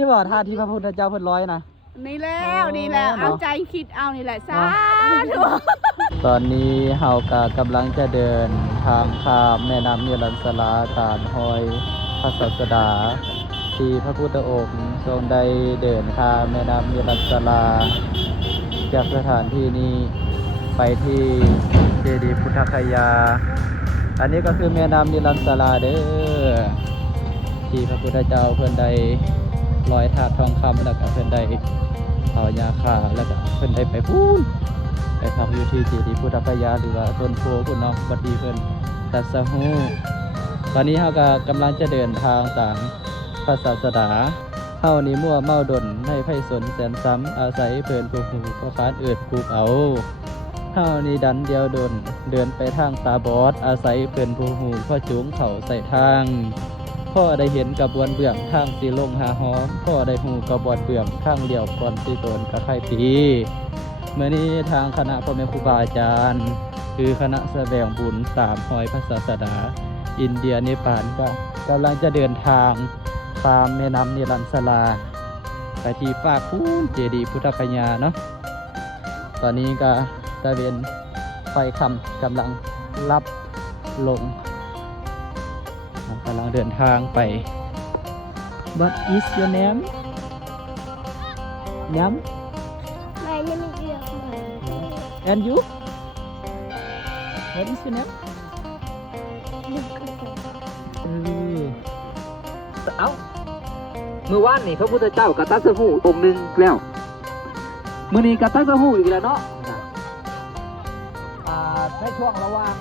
นี่บอกท่าที่พระพุทธเจ้าเพิ่นร้อยนะนี่แล้วเอาใจคิดเอานี่แหละสาธุ ตอนนี้เฮากะกำลังจะเดินทางข้ามแม่น้ำนิรันสลาตามหอยพระศาสดาที่พระพุทธองค์ทรงได้เดินข้ามแม่น้ำนิรันสลาจากสถานที่นี้ไปที่เจดีย์พุทธคยาอันนี้ก็คือแม่น้ำนิรันสลาเด้อที่พระพุทธเจ้าเพิ่นได้ลอยถาดทองคำแล้วก็เพิ่นได้เอายาคาแล้วก็เพิ่นได้ไปพูนไปพักอยู่ที่เจดีย์พุทธคยาหรือว่าต้นโพพุ่นเนาะบัดนี้เพิ่นตัดสหูตอนนี้เฮาก็กำลังจะเดินทางตามพระศาสดาเฮานี่มั่วเมาดนให้ไผสนแสนซ้ำอาศัยเพิ่นผู้หูก็คานเอิดคูกเอาเฮานี่ดันเดียวดนเดินไปทางตาบอดอาศัยเพิ่นผู้หูพ่อจูงเขาใส่ทางพ่อได้เห็นกระบวนเบื้องทางสีลงหาหอมพ่อได้หูกระบวนเบื้องทางเดี่ยวก่อนสีตนกระไข่ปีเมื่อนี้ทางคณะพ่อแม่ครูบาอาจารย์คือคณะแสวงบุญตามหอยพระศาสดาอินเดียเนปาลก็กำลังจะเดินทางตามแม่น้ำนิรันสลาไปที่ฝากพูนเจดีย์พุทธคยาเนาะตอนนี้ก็ตะเวนไฟคำกำลังรับลงกำลังเดินทางไป What is your name? ย้ำ My name is Yakman. And you? What is your name? เอ้าเมื่อวานนี่พระพุทธเจ้ากัตตัสหูองค์หนึ่งแล้วมื้อนี้กัตตัสหูอีกแล้วเนาะในช่วงระหว่าง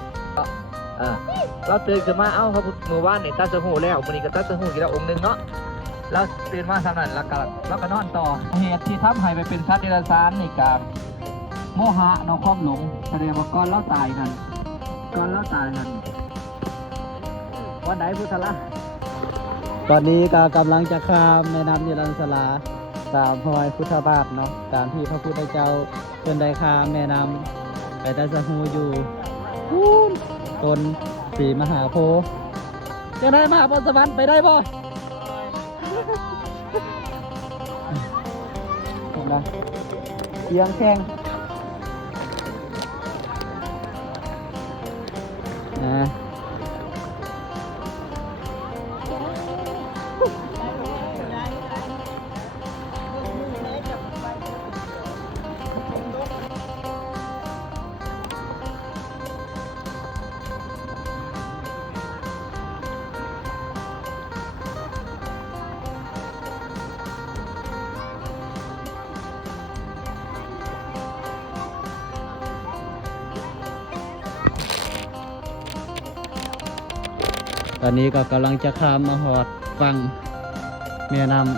เราตื่นขึ้นมาเอ้าพระพุทธเมื่อวานนี่ตัสหูแล้วมื้อนี้กัตตัสหูอีกแล้วองค์หนึ่งเนาะเราตื่นมาสำนั้นแล้วก็นอนต่อเหตุที่ทำให้ไปเป็นสัตว์เดรัจฉานนี่กับโมหะเนาะความหลงแสดงว่าก่อนเราตายนั่นวันไหนพุทธละ ตอนนี้ก็กำลังจะข้ามแม่น้ำนิรันสลาตามหอยพุทธบาทเนาะตามที่พระพุทธเจ้าเพิ่นได้ข้ามแม่น้ำไปได้สหูอยู่ต้นสีมหาโพธิ์จะได้มหาโพธิ์สวรรค์ไปได้บ่เห็นไหมเอียงแข้งนะตอนนี้ก็กำลังจะข้ามมาหอดฝั่งแม่น้ำ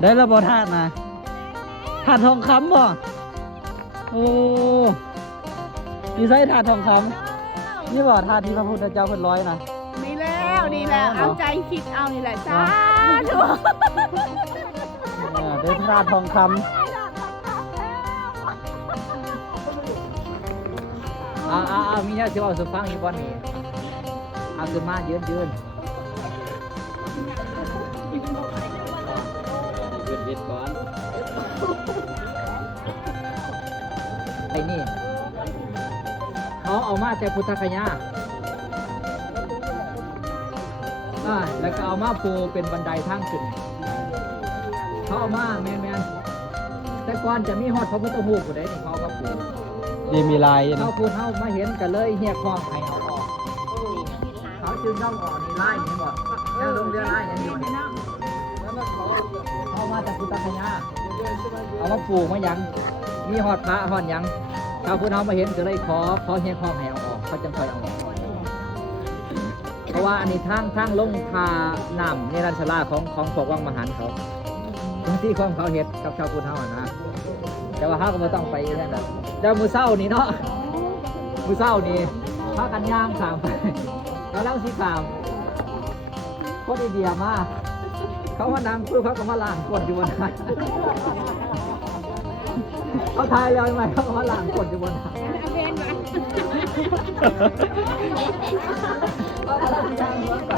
ได้ระบบธาตุนะธาตุทองคำบ่โอ้ดีไซน์ถาดทองคำนี่บอกถาดที่พระพุทธเจ้าเพิ่นร้อยนะนี่แล้วเอาใจคิดเอานี่แหละสาธุ เป็นถาดทองคมีเนี่ยจะเอาสุฟังอีกวันนี้เอาขึ้นมายืนยืนก่อนไอ้นี่เขาเอามาแต่พุทธคยาแล้วก็เอามาปูเป็นบันไดทางขึ้นเขาเอามาแมนแต่ก่อนจะมีฮอดพระพุทธรูปอยู่ได้นี่เขาก็ปูดีมีลายเขาปูเขามาเห็นกันเลยเฮียคล้องให้เอาออกเขาจึงต้องออกนี่ไล่นี่หมดแล้วลงเรือไล่ยังอยู่นี่เขามาจากพุทธคยาเอามาปูมายังมีฮอดพระฮอดยังเขาพูดเขามาเห็นก็เลยขอเฮียคล้องให้เอาออกเขาจึงคอยเอาออกเพราะว่าอันนี้ทางลงพาน้ำในรันชลาของพวกวังมหันเขาที่ของเขาเห็ดกับชาวพุทธเฮานะแต่ว่าเขาก็ไม่ต้องไปนั่นนะเดี๋ยวมือเศร้านี่เนาะมือเศร้านี่พากันย่างข้ามไป แล้วลังสีขาวโคตรเดียมากเขาว่านางพูดเขาก็มาล้างกดอยู่บนนั้นเขาทายเลยไหมเขาก็มาล้างกดอยู่บนนั้นเขาก็ล้างกดไป